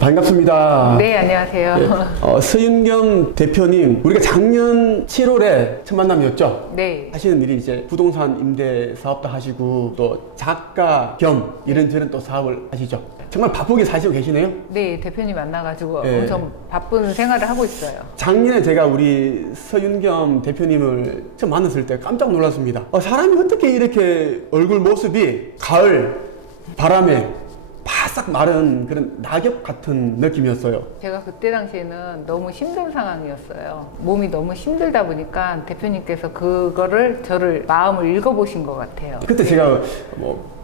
반갑습니다. 네, 안녕하세요. 네. 서윤겸 대표님, 우리가 작년 7월에 첫 만남이었죠? 네. 하시는 일이 이제 부동산 임대 사업도 하시고 또 작가 겸 이런저런 또 사업을 하시죠. 정말 바쁘게 사시고 계시네요. 네, 대표님 만나가지고 네. 엄청 바쁜 생활을 하고 있어요. 작년에 제가 우리 서윤겸 대표님을 처음 만났을 때 깜짝 놀랐습니다. 사람이 어떻게 이렇게 얼굴 모습이 가을 바람에 바싹 마른 그런 낙엽 같은 느낌이었어요. 제가 그때 당시에는 너무 힘든 상황이었어요. 몸이 너무 힘들다 보니까 대표님께서 그거를 저를 마음을 읽어보신 것 같아요. 그때 제가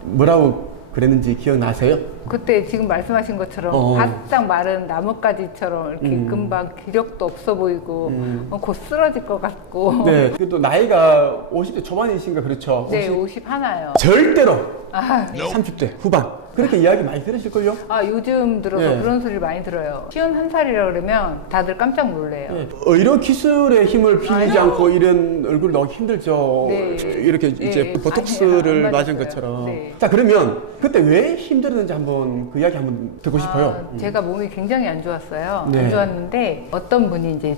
뭐라고 그랬는지 기억나세요? 그때 지금 말씀하신 것처럼 바싹 마른 나뭇가지처럼 이렇게 금방 기력도 없어 보이고 곧 쓰러질 것 같고. 네. 그또 나이가 50대 초반이신가 그렇죠? 네, 51요. 절대로 아, 30대 후반 그렇게 이야기 많이 들으실걸요? 요즘 들어서 네. 그런 소리 많이 들어요. 51살이라 그러면 다들 깜짝 놀래요. 네. 의료 기술의 힘을 빌리지 아니요. 않고 이런 얼굴 넣기 힘들죠. 네. 이렇게 이제 네. 보톡스를 안 맞은 맞았어요. 것처럼. 네. 자, 그러면 그때 왜 힘들었는지 한번 그 이야기 한번 듣고 싶어요. 제가 몸이 굉장히 안 좋았어요. 네. 안 좋았는데 어떤 분이 이제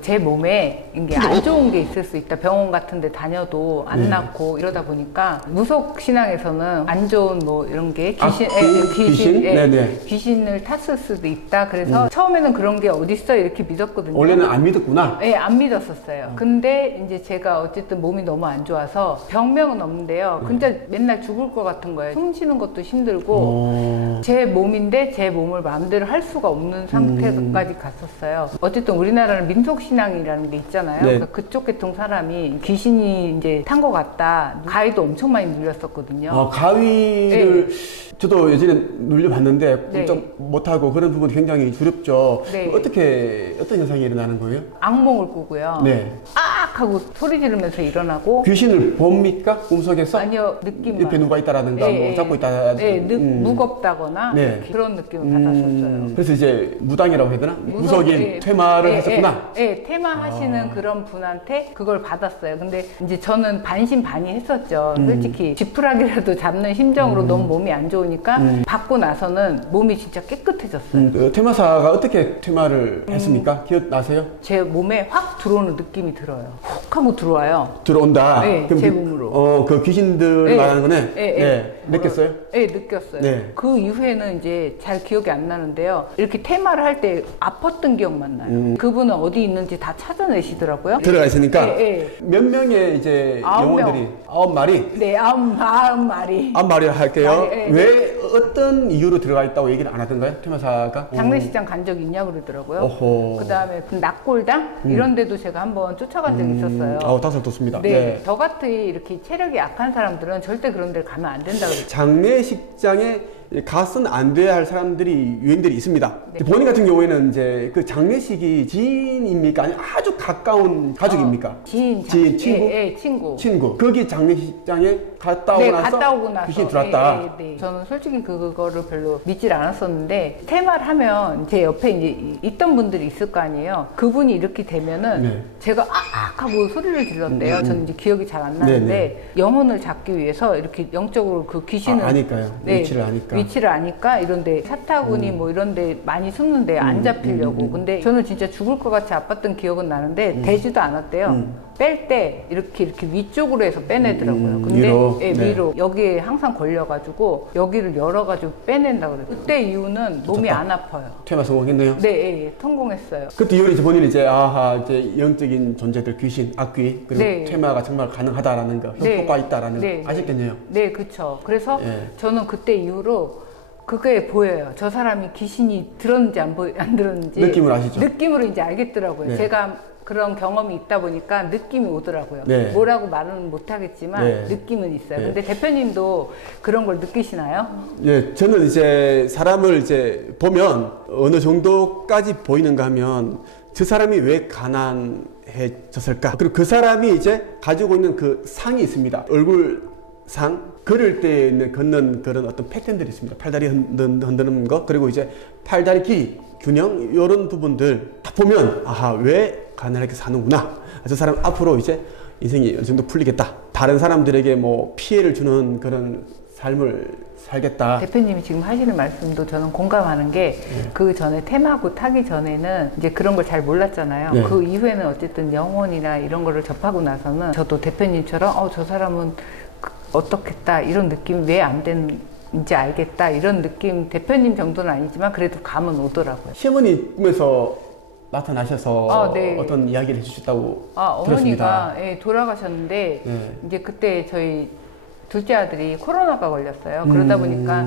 제 몸에 이게 안 좋은 게 있을 수 있다. 병원 같은 데 다녀도 안 네. 낫고 이러다 보니까 무속 신앙에서는 안 좋은 뭐 이런 게 귀신, 귀신? 네네. 귀신을 탔을 수도 있다. 그래서 처음에는 그런 게 어딨어 이렇게 믿었거든요. 원래는 안 믿었구나. 네, 안 믿었었어요. 근데 이제 제가 어쨌든 몸이 너무 안 좋아서 병명은 없는데요. 근데 맨날 죽을 것 같은 거예요. 숨 쉬는 것도 힘들고 제 몸인데 제 몸을 마음대로 할 수가 없는 상태까지 갔었어요. 어쨌든 우리나라는 민속신앙이라는 게 있잖아요. 네. 그러니까 그쪽 계통 사람이 귀신이 이제 탄 것 같다. 가위도 엄청 많이 눌렸었거든요. 가위를 저도 예전에 눌려봤는데 네. 꼼짝 못하고 그런 부분이 굉장히 두렵죠. 네. 어떤 현상이 일어나는 거예요? 악몽을 꾸고요. 네. 악! 하고 소리 지르면서 일어나고. 귀신을 봅니까? 꿈속에서? 아니요, 느낌만. 옆에 누가 있다라든가 네, 뭐 네. 잡고 있다. 네, 무겁다거나 네. 이렇게 그런 느낌을 받았었어요. 그래서 이제 무당이라고 해야 되나? 무속인 퇴마를 하셨구나. 네, 퇴마 하시는 그런 분한테 그걸 받았어요. 근데 이제 저는 반신반의했었죠. 솔직히 지푸라기라도 잡는 심정으로 너무 몸이 안 좋으니까 받고 나서는 몸이 진짜 깨끗해졌어요. 그 퇴마사가 어떻게 퇴마를 했습니까? 기억나세요? 제 몸에 확 들어오는 느낌이 들어요. 훅 하고 들어와요. 들어온다. 네, 그럼 제 몸으로. 그 귀신들 네. 말하는 거네. 네. 느꼈어요? 네, 느꼈어요. 네. 그 이후에는 이제 잘 기억이 안 나는데요. 이렇게 퇴마를 할 때 아팠던 기억만 나요. 그분은 어디 있는지 다 찾아내시더라고요. 들어가 있으니까 네. 몇 명의 이제 9명. 영혼들이 9마리? 네, 아홉 마리. 9마리 할게요. 마리, 네. 왜 어떤 이유로 들어가 있다고 얘기를 안 하던가요? 퇴마사가? 장례식장 간 적 있냐고 그러더라고요. 어허. 그 다음에 낙골당? 이런 데도 제가 한번 쫓아간 적이 있었어요. 다소 좋습니다. 네. 저 같이 이렇게 체력이 약한 사람들은 절대 그런 데를 가면 안 된다고 그랬죠. 장례식장에 가서는 안 돼야 할 사람들이 유행들이 있습니다. 네. 본인 같은 경우에는 이제 그 장례식이 지인입니까? 아니면 아주 가까운 가족입니까? 지인, 친구? 예, 친구. 친구. 거기 장례식장에 갔다 오고 네, 나서 갔다 오고 나서 귀신이 들어왔다. 네. 저는 솔직히 그거를 별로 믿질 않았었는데 퇴마를 하면 제 옆에 이제 있던 분들이 있을 거 아니에요. 그분이 이렇게 되면은 네. 제가 아악 하고 소리를 질렀대요. 저는 이제 기억이 잘 안 나는데 네. 영혼을 잡기 위해서 이렇게 영적으로 그 귀신을 아니까요. 위치를 아니까. 위치를 아니까 이런데 사타구니 뭐 이런데 많이 숨는데 안 잡히려고. 근데 저는 진짜 죽을 것 같이 아팠던 기억은 나는데 되지도 않았대요. 뺄 때 이렇게 위쪽으로 해서 빼내더라고요. 근데 위로? 예, 네. 위로 여기에 항상 걸려가지고 여기를 열어가지고 빼낸다 그래요. 그때 이후는 몸이 안 아파요. 퇴마 성공했네요. 네, 예, 성공했어요. 그때 이후로 이제 본인이 이제 이제 영적인 존재들 귀신, 악귀 그리고 네. 퇴마가 정말 가능하다라는 거, 네. 효과가 있다라는 네, 거 아셨겠네요. 네, 그쵸. 그래서 예. 저는 그때 이후로 그게 보여요. 저 사람이 귀신이 들었는지 안 들었는지. 느낌을 아시죠? 느낌으로 이제 알겠더라고요. 네. 제가 그런 경험이 있다 보니까 느낌이 오더라고요. 네. 뭐라고 말은 못하겠지만 네. 느낌은 있어요. 네. 근데 대표님도 그런 걸 느끼시나요? 예, 저는 이제 사람을 이제 보면 어느 정도까지 보이는가 하면 저 사람이 왜 가난해졌을까? 그리고 그 사람이 이제 가지고 있는 그 상이 있습니다. 얼굴 상, 걸을 때 걷는 그런 어떤 패턴들이 있습니다. 팔다리 흔드는 거, 그리고 이제 팔다리 길이, 균형, 이런 부분들 다 보면, 왜 가난하게 사는구나. 저 사람 앞으로 이제 인생이 어느 정도 풀리겠다. 다른 사람들에게 뭐 피해를 주는 그런 삶을 살겠다. 대표님이 지금 하시는 말씀도 저는 공감하는 게 그 전에 테마고 타기 전에는 이제 그런 걸 잘 몰랐잖아요. 네. 그 이후에는 어쨌든 영혼이나 이런 거를 접하고 나서는 저도 대표님처럼 저 사람은 어떻겠다 이런 느낌 왜 안 되는지 알겠다 이런 느낌 대표님 정도는 아니지만 그래도 감은 오더라고요. 시어머니 꿈에서 나타나셔서 네. 어떤 이야기를 해주셨다고 들었습니다. 어머니가 돌아가셨는데 네. 이제 그때 저희 둘째 아들이 코로나가 걸렸어요. 그러다 보니까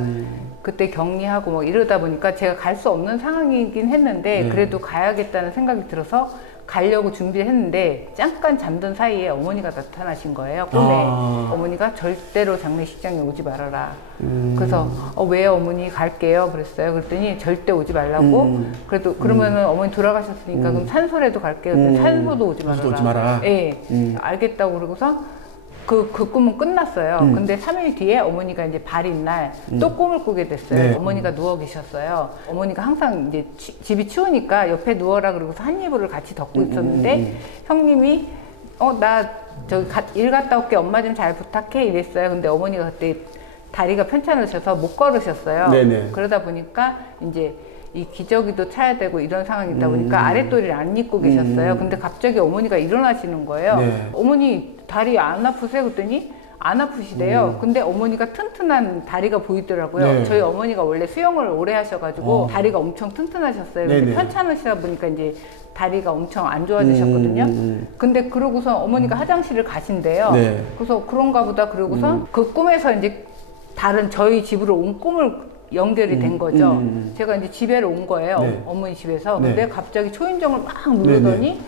그때 격리하고 뭐 이러다 보니까 제가 갈 수 없는 상황이긴 했는데 네. 그래도 가야겠다는 생각이 들어서 가려고 준비를 했는데 잠깐 잠든 사이에 어머니가 나타나신 거예요. 꿈에. 어머니가 절대로 장례식장에 오지 말아라. 그래서 왜 어머니 갈게요 그랬어요. 그랬더니 절대 오지 말라고. 그래도 그러면은 어머니 돌아가셨으니까 그럼 산소라도 갈게요. 근데 산소도 오지 말아라. 오지 마라. 예. 알겠다고 그러고서 그 꿈은 끝났어요. 근데 3일 뒤에 어머니가 이제 발인 날 또 꿈을 꾸게 됐어요. 네. 어머니가 누워 계셨어요. 어머니가 항상 이제 집이 추우니까 옆에 누워라 그러고서 한 이불을 같이 덮고 있었는데 형님이 나 저기 일 갔다 올게 엄마 좀 잘 부탁해 이랬어요. 근데 어머니가 그때 다리가 편찮으셔서 못 걸으셨어요. 네네. 그러다 보니까 이제 이 기저귀도 차야 되고 이런 상황이다 보니까 아랫도리를 안 입고 계셨어요. 근데 갑자기 어머니가 일어나시는 거예요. 네. 어머니 다리 안 아프세요? 그랬더니 안 아프시대요. 근데 어머니가 튼튼한 다리가 보이더라고요. 네. 저희 어머니가 원래 수영을 오래 하셔가지고 다리가 엄청 튼튼하셨어요. 근데 네네. 편찮으시다 보니까 이제 다리가 엄청 안 좋아지셨거든요. 근데 그러고서 어머니가 화장실을 가신대요. 네. 그래서 그런가 보다 그러고서 그 꿈에서 이제 다른 저희 집으로 온 꿈을 연결이 된 거죠. 제가 이제 집에로 온 거예요. 네. 어머니 집에서. 네. 근데 갑자기 초인종을 막 누르더니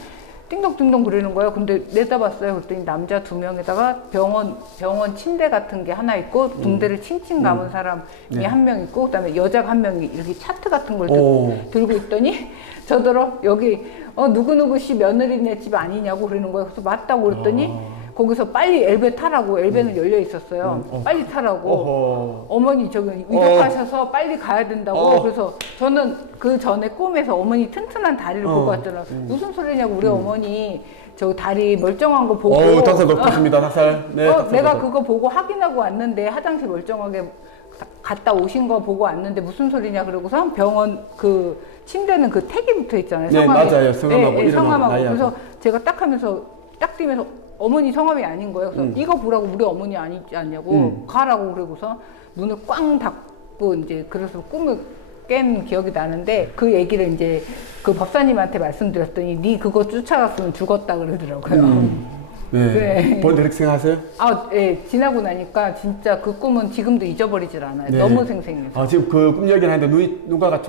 띵동띵동 그러는 거예요. 근데 내다봤어요. 그랬더니 남자 2명에다가 병원 침대 같은 게 하나 있고 붕대를 칭칭 감은 사람이 네. 한 명 있고 그다음에 여자가 한 명이 이렇게 차트 같은 걸 오. 들고 있더니 저더러 여기 누구누구 씨 며느리네 집 아니냐고 그러는 거예요. 그래서 맞다고 그랬더니 거기서 빨리 엘베 타라고 엘베는 열려 있었어요. 빨리 타라고. 어머니 저기 위독하셔서 빨리 가야 된다고. 그래서 저는 그 전에 꿈에서 어머니 튼튼한 다리를 보고 왔잖아요. 무슨 소리냐고 우리 어머니 저 다리 멀쩡한 거 보고. 닭살 높았습니다. 닭살. 네, 닭살 내가 높았- 그거 보고 확인하고 왔는데 화장실 멀쩡하게 갔다 오신 거 보고 왔는데 무슨 소리냐 그러고서 병원 그 침대는 그 택이 붙어 있잖아요. 네, 성함이. 맞아요. 성함하고 이름하고 성함하고. 나이하고. 그래서 제가 딱 하면서 딱 뛰면서 어머니 성함이 아닌 거예요. 그래서 이거 보라고 우리 어머니 아니지 않냐고 가라고 그러고서 눈을 꽝 닫고 이제 그래서 꿈을 깬 기억이 나는데 그 얘기를 이제 그 법사님한테 말씀드렸더니 네 그거 쫓아갔으면 죽었다 그러더라고요. 네. 네. 본인 그렇게 생각하세요? 지나고 나니까 진짜 그 꿈은 지금도 잊어버리질 않아요. 네. 너무 생생해서. 지금 그 꿈 얘기를 하는데 누가가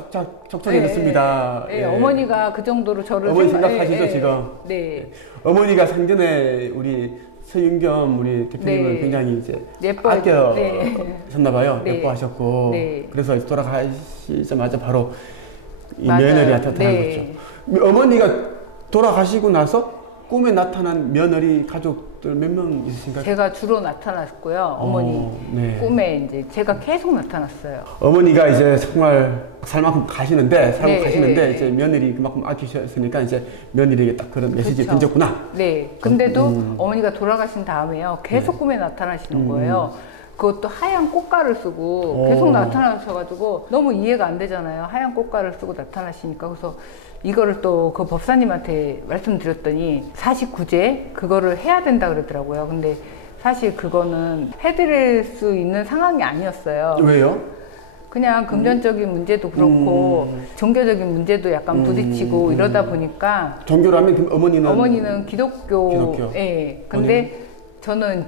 촉촉해졌습니다. 네, 어머니가 그 정도로 저를 어머니 생각하시죠, 지금? 네. 어머니가 상전에 우리 서윤겸 우리 대표님을 네. 굉장히 이제 네. 아껴셨나 봐요. 네. 예뻐하셨고 네. 그래서 돌아가시자마자 바로 이 맞아요. 며느리한테 나타난 네. 거죠. 어머니가 돌아가시고 나서 꿈에 나타난 며느리 가족들 몇 명 있으신가요? 제가 주로 나타났고요. 어머니 네. 꿈에 이제 제가 계속 나타났어요. 어머니가 이제 정말 살 만큼 가시는데 살고 네, 가시는데 네, 이제 며느리 그만큼 아끼셨으니까 이제 며느리에게 딱 그런 메시지 그렇죠. 던졌구나. 네. 근데도 어머니가 돌아가신 다음에요. 계속 꿈에 나타나시는 거예요. 그것도 하얀 꽃가를 쓰고 계속 나타나셔가지고 너무 이해가 안 되잖아요. 하얀 꽃가를 쓰고 나타나시니까. 그래서 이거를 또 그 법사님한테 말씀드렸더니 49제 그거를 해야 된다 그러더라고요. 근데 사실 그거는 해드릴 수 있는 상황이 아니었어요. 왜요? 그냥 금전적인 문제도 그렇고 종교적인 문제도 약간 부딪히고 이러다 보니까 종교라면 그럼 어머니는 기독교. 기독교. 예. 근데 저는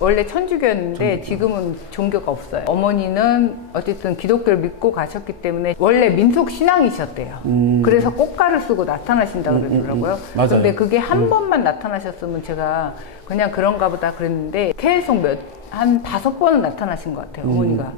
원래 천주교였는데 지금은 종교가 없어요. 어머니는 어쨌든 기독교를 믿고 가셨기 때문에 원래 민속 신앙이셨대요. 그래서 꽃가를 쓰고 나타나신다 그러더라고요. 맞아요. 근데 그게 한 번만 나타나셨으면 제가 그냥 그런가 보다 그랬는데 계속 한 5번은 나타나신 것 같아요. 어머니가.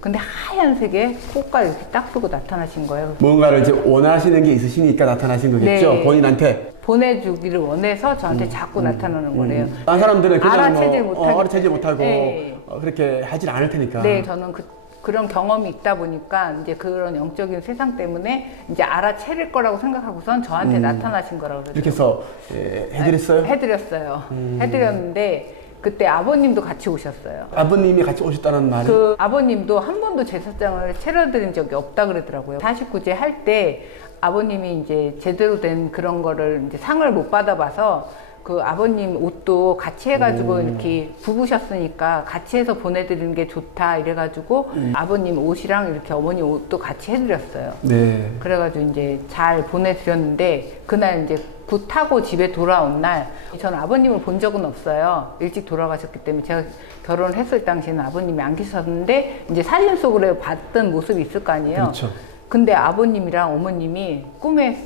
근데 하얀색에 꽃가 이렇게 딱 쓰고 나타나신 거예요. 뭔가를 이제 원하시는 게 있으시니까 나타나신 거겠죠. 네. 본인한테. 보내주기를 원해서 저한테 자꾸 나타나는 거래요. 딴 사람들은 그냥 알아채질 못하고. 알아채지 못하고 네. 그렇게 하질 않을 테니까. 네, 저는 그런 경험이 있다 보니까 이제 그런 영적인 세상 때문에 이제 알아채릴 거라고 생각하고선 저한테 나타나신 거라고 그러죠. 이렇게 해서 해드렸어요? 해드렸어요. 해드렸는데 그때 아버님도 같이 오셨어요. 아버님이 같이 오셨다는 말이 그 아버님도 한 번도 제사장을 차려드린 적이 없다 그러더라고요. 49제 할 때 아버님이 이제 제대로 된 그런 거를 이제 상을 못 받아봐서 그 아버님 옷도 같이 해가지고 이렇게 부부셨으니까 같이 해서 보내드리는 게 좋다 이래가지고 아버님 옷이랑 이렇게 어머니 옷도 같이 해드렸어요. 네. 그래가지고 이제 잘 보내드렸는데 그날 이제 굿 타고 집에 돌아온 날 저는 아버님을 본 적은 없어요. 일찍 돌아가셨기 때문에 제가 결혼을 했을 당시에는 아버님이 안 계셨는데 이제 사진 속으로 봤던 모습이 있을 거 아니에요. 그렇죠. 근데 아버님이랑 어머님이 꿈에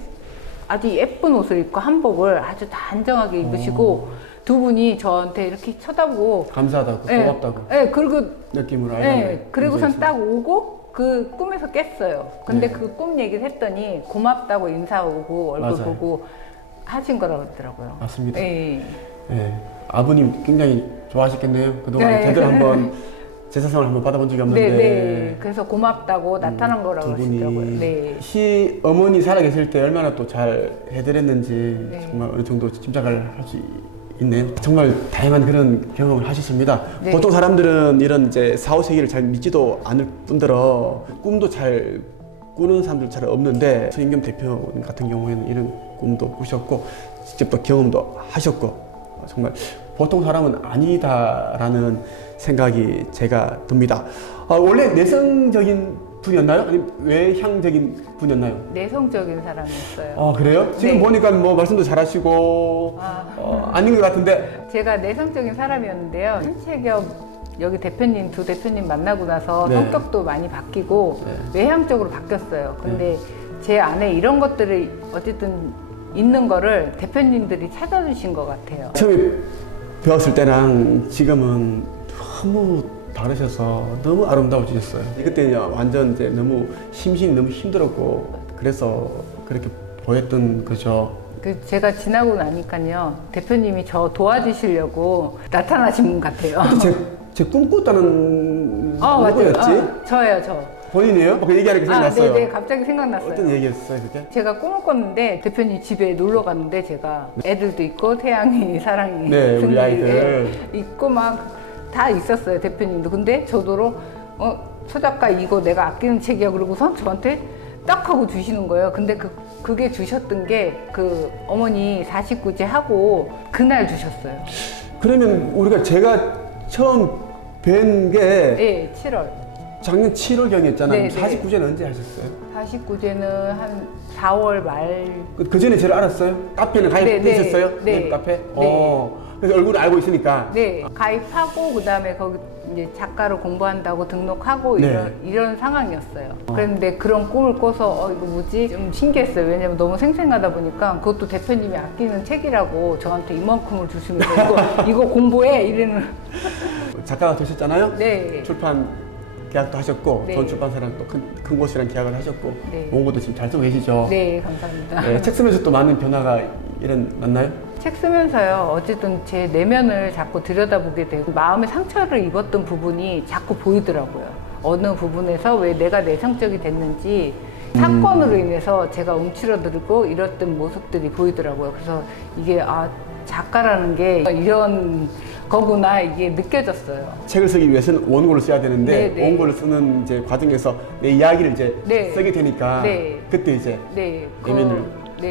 아주 예쁜 옷을 입고 한복을 아주 단정하게 입으시고 두 분이 저한테 이렇게 쳐다보고 감사하다고 예, 고맙다고 예, 그리고 느낌으로 예, 알고 그리고선 딱 오고 그 꿈에서 깼어요. 근데 네. 그 꿈 얘기를 했더니 고맙다고 인사 오고 얼굴 맞아요. 보고 하신 거라고 그러더라고요. 맞습니다. 예. 예. 아버님 굉장히 좋아하셨겠네요. 그동안 네. 제대로 한번 제사상을 한번 받아본 적이 없는데 네. 그래서 고맙다고 나타난 거라고 두 분이 그러시더라고요. 네. 시어머니 살아계실 때 얼마나 또 잘 해드렸는지 네. 정말 어느 정도 짐작을 할 수 있네요. 정말 다양한 그런 경험을 하셨습니다. 네. 보통 사람들은 이런 이제 사후 세계를 잘 믿지도 않을 뿐더러 꿈도 잘 꾸는 사람들 잘 없는데 서인겸 대표님 같은 경우에는 이런 꿈도 꾸셨고 직접 또 경험도 하셨고 정말 보통 사람은 아니다라는 생각이 제가 듭니다. 원래 내성적인 분이었나요? 아니면 외향적인 분이었나요? 내성적인 사람이었어요. 그래요? 지금 네. 보니까 뭐 말씀도 잘하시고 아닌 것 같은데 제가 내성적인 사람이었는데요. 신체겸 여기 대표님 두 대표님 만나고 나서 네. 성격도 많이 바뀌고 네. 외향적으로 바뀌었어요. 근데 제 안에 이런 것들이 어쨌든 있는 거를 대표님들이 찾아주신 것 같아요. 처음에 배웠을 때랑 지금은 너무 다르셔서 너무 아름다워지셨어요. 그때는 완전 이제 너무 심신이 너무 힘들었고 그래서 그렇게 보였던 거죠. 그 제가 지나고 나니까요. 대표님이 저 도와주시려고 나타나신 분 같아요. 제 꿈꿨다는 맞아요. 누구였지? 저예요, 저. 본인이에요? 그 얘기하니까 생각났어요. 네네, 갑자기 생각났어요. 어떤 얘기였어요, 그게? 제가 꿈을 꿨는데 대표님 집에 놀러 갔는데 제가 애들도 있고 태양이 사랑이 네, 우리 승리, 아이들. 있고 막 다 있었어요 대표님도. 근데 저더러 서 작가 이거 내가 아끼는 책이야 그러고선 저한테 딱 하고 주시는 거예요. 근데 그게 주셨던 게 그 어머니 49제 하고 그날 주셨어요. 그러면 우리가 제가 처음 뵌 게 네, 7월. 작년 7월경이었잖아요. 네, 네. 49제는 언제 하셨어요? 49제는 한 4월 말. 그 전에 저를 알았어요? 카페는 가입되셨어요? 네. 카페? 네. 그래서 얼굴을 알고 있으니까. 네, 가입하고 그다음에 거기 이제 작가로 공부한다고 등록하고 네. 이런 상황이었어요. 그런데 그런 꿈을 꿔서 이거 뭐지? 좀 신기했어요. 왜냐면 너무 생생하다 보니까 그것도 대표님이 아끼는 책이라고 저한테 이만큼을 주시면서 이거 공부해 이래는. 작가가 되셨잖아요? 네. 출판 계약도 하셨고 네. 좋은 출판사랑 또 큰 곳이랑 계약을 하셨고 네. 원고도 지금 잘 쓰고 계시죠? 네, 감사합니다. 네, 책 쓰면서 또 많은 변화가 일어났나요? 책 쓰면서요, 어쨌든 제 내면을 자꾸 들여다보게 되고 마음의 상처를 입었던 부분이 자꾸 보이더라고요. 어느 부분에서 왜 내가 내성적이 됐는지 사건으로 인해서 제가 움츠러들고 이랬던 모습들이 보이더라고요. 그래서 이게 작가라는 게 이런 거구나 이게 느껴졌어요. 책을 쓰기 위해서는 원고를 써야 되는데 네, 네. 원고를 쓰는 이제 과정에서 내 이야기를 이제 네. 쓰게 되니까 네. 그때 이제 네,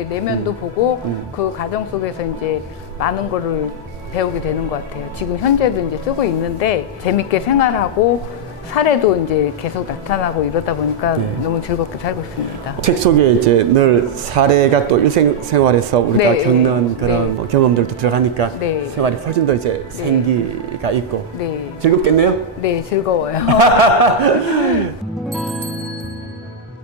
내면도 보고 그 과정 속에서 이제 많은 거를 배우게 되는 것 같아요. 지금 현재도 이제 쓰고 있는데 재밌게 생활하고 사례도 이제 계속 나타나고 이러다 보니까 네. 너무 즐겁게 살고 있습니다. 책 속에 이제 늘 사례가 또 일생생활에서 우리가 네, 겪는 그런 경험들도 들어가니까 네. 생활이 훨씬 더 이제 생기가 있고 네, 즐겁겠네요? 네 즐거워요.